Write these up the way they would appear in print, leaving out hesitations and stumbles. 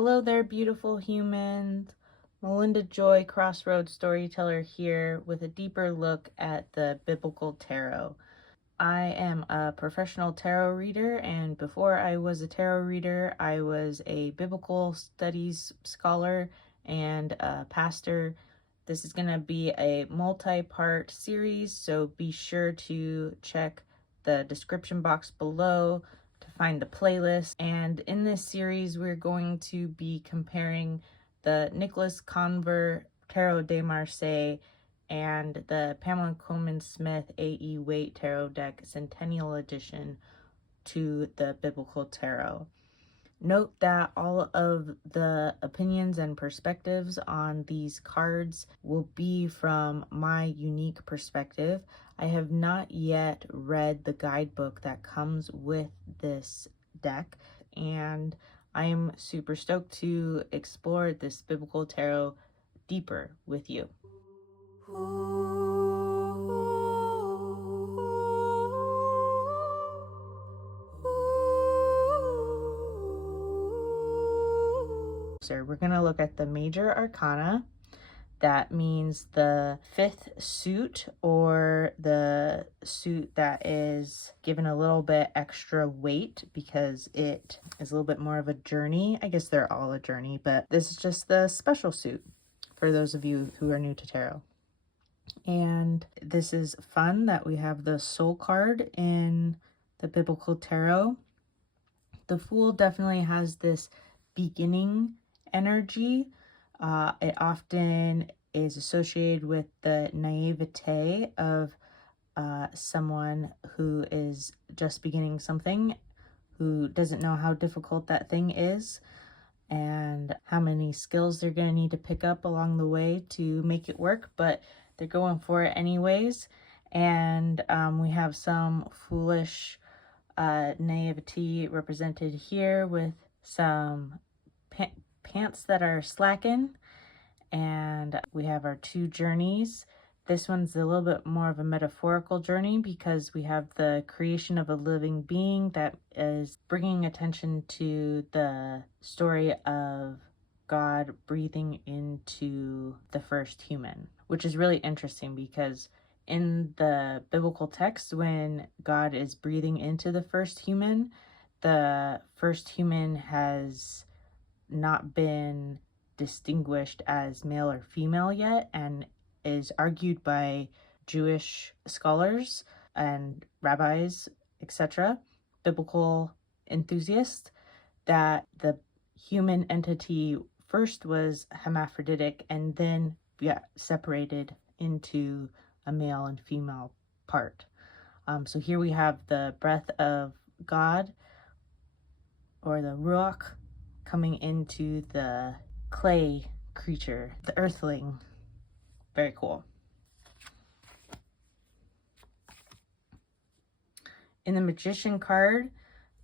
Hello there, beautiful humans. Melinda Joy, Crossroads Storyteller here with a deeper look at the Biblical Tarot. I am a professional tarot reader, and before I was a tarot reader, I was a biblical studies scholar and a pastor. This is going to be a multi-part series, so be sure to check the description box below to find the playlist. And in this series, we're going to be comparing the Nicholas Conver Tarot de Marseille and the Pamela Coleman Smith A.E. Waite Tarot deck Centennial Edition to the Biblical Tarot. Note that all of the opinions and perspectives on these cards will be from my unique perspective. I have not yet read the guidebook that comes with this deck, and I am super stoked to explore this Biblical Tarot deeper with you. So we're going to look at the major arcana. That means the fifth suit, or the suit that is given a little bit extra weight because it is a little bit more of a journey. I guess they're all a journey, but this is just the special suit for those of you who are new to tarot. And this is fun that we have the Soul card in the Biblical Tarot. The Fool definitely has this beginning energy. It often is associated with the naivete of someone who is just beginning something, who doesn't know how difficult that thing is and how many skills they're going to need to pick up along the way to make it work, but they're going for it anyways. And we have some foolish naivety represented here with some pants that are slacking. And we have our two journeys. This one's a little bit more of a metaphorical journey because we have the creation of a living being that is bringing attention to the story of God breathing into the first human, which is really interesting because in the biblical text, when God is breathing into the first human has not been distinguished as male or female yet, and is argued by Jewish scholars and rabbis, etc., biblical enthusiasts, that the human entity first was hermaphroditic and then separated into a male and female part. So here we have the breath of God, or the ruach, coming into the clay creature, the earthling. Very cool. In the Magician card,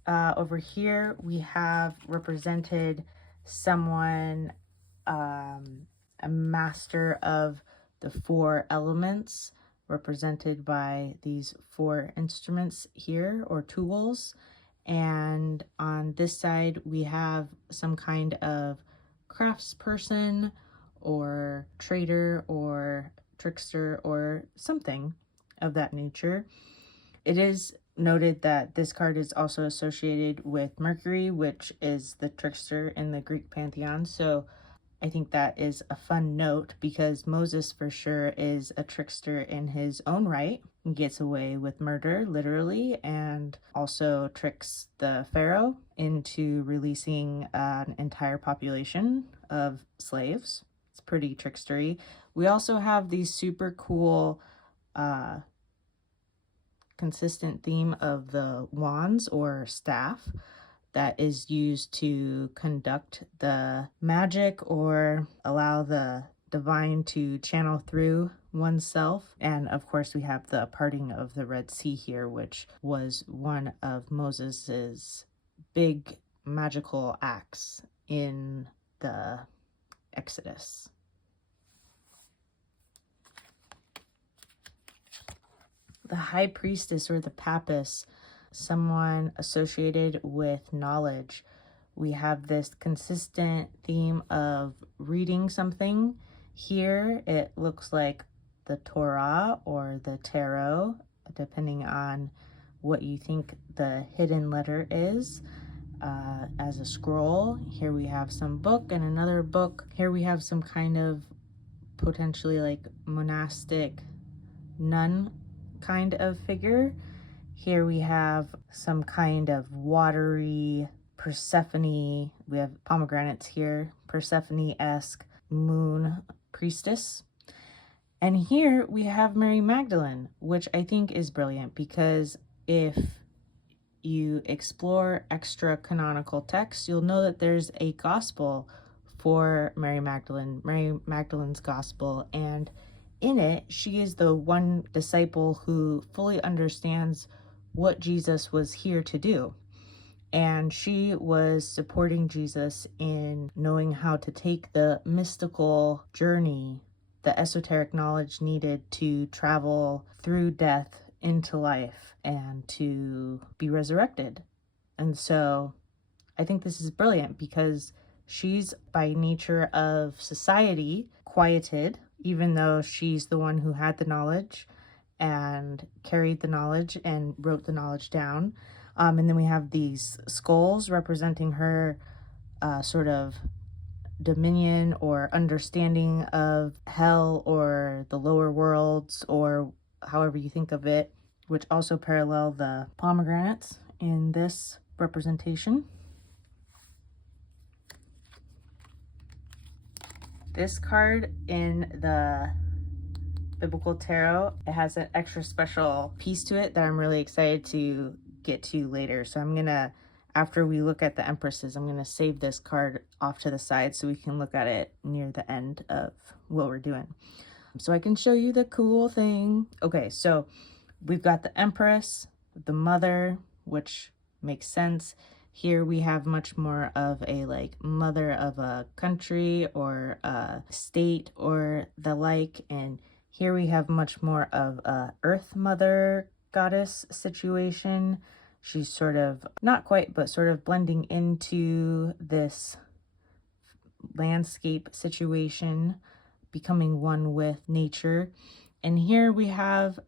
over here we have represented someone, a master of the four elements, represented by these four instruments here, or tools. And on this side we have some kind of craftsperson or trader or trickster or something of that nature. It is noted that this card is also associated with Mercury, which is the trickster in the Greek pantheon. So I think that is a fun note because Moses for sure is a trickster in his own right. He gets away with murder, literally, and also tricks the Pharaoh into releasing an entire population of slaves. It's pretty trickstery. We also have these super cool consistent theme of the wands or staff that is used to conduct the magic or allow the divine to channel through oneself. And of course we have the parting of the Red Sea here, which was one of Moses's big magical acts in the Exodus. The High Priestess, or the Papesse, someone associated with knowledge, we have this consistent theme of reading something. Here it looks like the Torah or the tarot, depending on what you think the hidden letter is, as a scroll. Here we have some book and another book. Here we have some kind of potentially like monastic nun kind of figure. Here we have some kind of watery Persephone. We have pomegranates here, Persephone-esque moon priestess. And here we have Mary Magdalene, which I think is brilliant because if you explore extra canonical texts, you'll know that there's a gospel for Mary Magdalene, Mary Magdalene's gospel, and in it, she is the one disciple who fully understands what Jesus was here to do. And she was supporting Jesus in knowing how to take the mystical journey, the esoteric knowledge needed to travel through death into life and to be resurrected. And so I think this is brilliant because she's by nature of society quieted, even though she's the one who had the knowledge and carried the knowledge and wrote the knowledge down. And then we have these skulls representing her sort of dominion or understanding of hell or the lower worlds, or however you think of it, which also parallel the pomegranates in this representation. This card in the Biblical Tarot, it has an extra special piece to it that I'm really excited to get to later. So I'm gonna, after we look at the Empresses, I'm gonna save this card off to the side so we can look at it near the end of what we're doing, so I can show you the cool thing. Okay, so we've got the Empress, the mother, which makes sense. Here we have much more of a like mother of a country or a state or the like, and here we have much more of a earth mother goddess situation. She's sort of, not quite, but sort of blending into this landscape situation, becoming one with nature. And here we have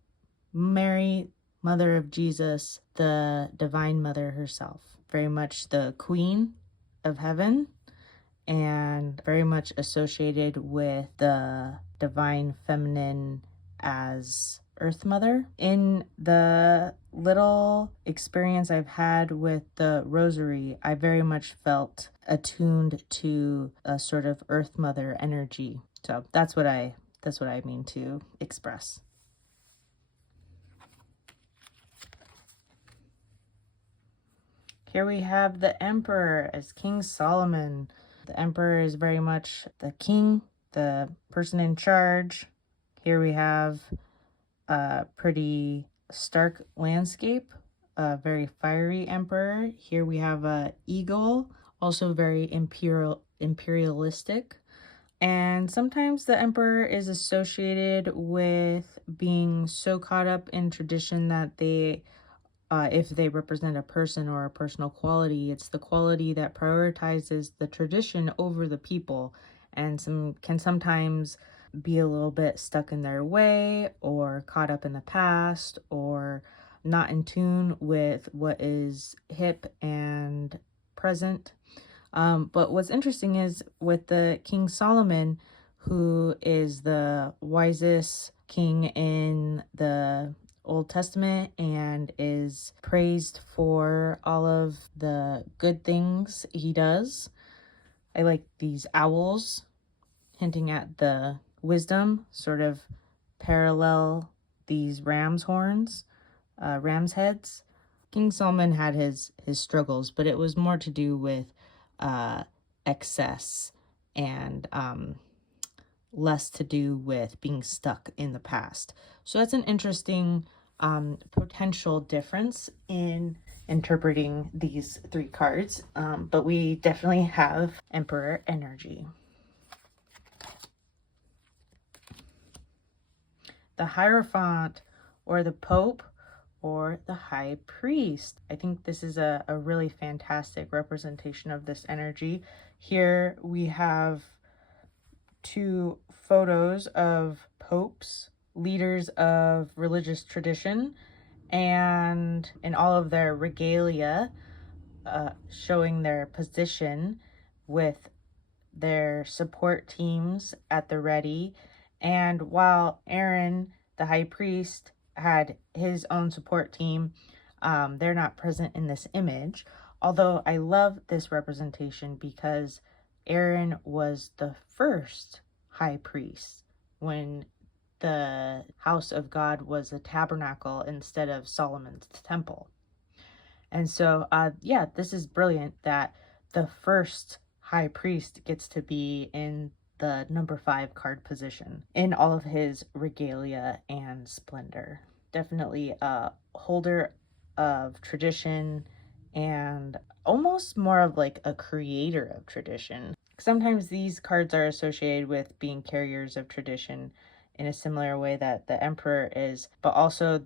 Mary, mother of Jesus, the divine mother herself, very much the queen of heaven and very much associated with the divine feminine as earth mother. In the little experience I've had with the rosary, I very much felt attuned to a sort of earth mother energy. So that's what I mean to express. Here we have the Emperor as King Solomon. The Emperor is very much the king, the person in charge. Here we have a pretty stark landscape, a very fiery emperor. Here we have a eagle, also very imperialistic. And sometimes the emperor is associated with being so caught up in tradition that they, if they represent a person or a personal quality, it's the quality that prioritizes the tradition over the people, and can sometimes be a little bit stuck in their way or caught up in the past or not in tune with what is hip and present. But what's interesting is with the King Solomon, who is the wisest king in the Old Testament and is praised for all of the good things he does. I like these owls hinting at the wisdom, sort of parallel these ram's horns, ram's heads. King Solomon had his struggles, but it was more to do with excess and less to do with being stuck in the past. So that's an interesting potential difference in interpreting these three cards, but we definitely have Emperor energy. The Hierophant or the Pope or the High Priest. I think this is a really fantastic representation of this energy. Here we have two photos of popes, leaders of religious tradition, and in all of their regalia, showing their position with their support teams at the ready. And while Aaron, the high priest, had his own support team, they're not present in this image. Although I love this representation because Aaron was the first high priest when the house of God was a tabernacle instead of Solomon's temple. And so, yeah, this is brilliant that the first high priest gets to be in the number 5 card position in all of his regalia and splendor. Definitely a holder of tradition and almost more of like a creator of tradition. Sometimes these cards are associated with being carriers of tradition in a similar way that the Emperor is, but also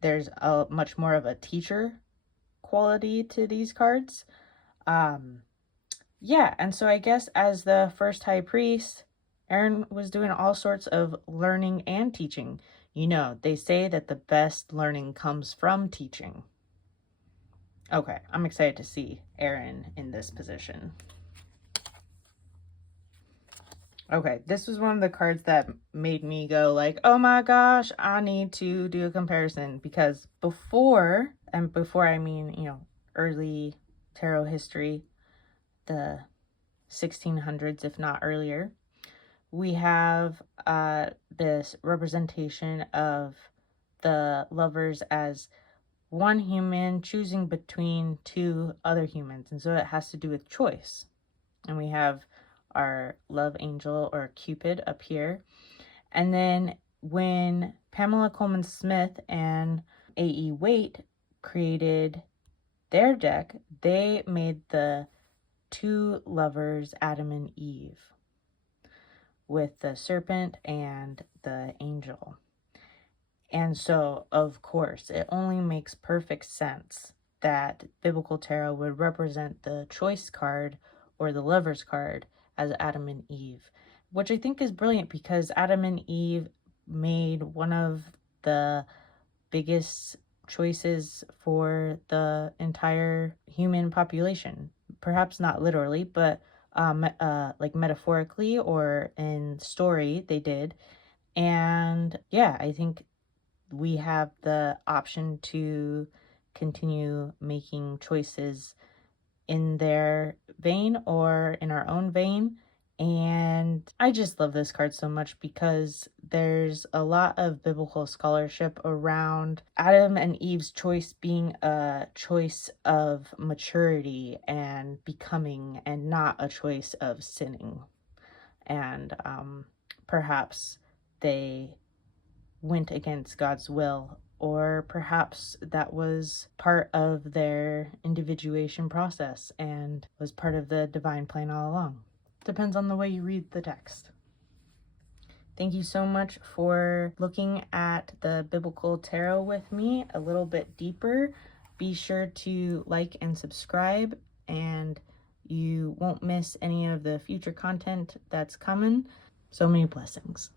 there's a much more of a teacher quality to these cards. Yeah, and so I guess as the first high priest, Aaron was doing all sorts of learning and teaching. You know, they say that the best learning comes from teaching. Okay, I'm excited to see Aaron in this position. Okay, this was one of the cards that made me go like, oh my gosh, I need to do a comparison, because before I mean, you know, early tarot history, the 1600s, if not earlier, we have this representation of the lovers as one human choosing between two other humans. And so it has to do with choice. And we have our love angel or Cupid up here. And then when Pamela Coleman Smith and A.E. Waite created their deck, they made the two lovers Adam and Eve with the serpent and the angel. And so, of course, it only makes perfect sense that biblical tarot would represent the choice card or the lover's card as Adam and Eve, which I think is brilliant because Adam and Eve made one of the biggest choices for the entire human population. Perhaps not literally, but like metaphorically or in story they did. And yeah, I think we have the option to continue making choices in their vein or in our own vein. And I just love this card so much because there's a lot of biblical scholarship around Adam and Eve's choice being a choice of maturity and becoming, and not a choice of sinning. And perhaps they went against God's will, or perhaps that was part of their individuation process and was part of the divine plan all along. Depends on the way you read the text. Thank you so much for looking at the biblical tarot with me a little bit deeper. Be sure to like and subscribe, and you won't miss any of the future content that's coming. So many blessings.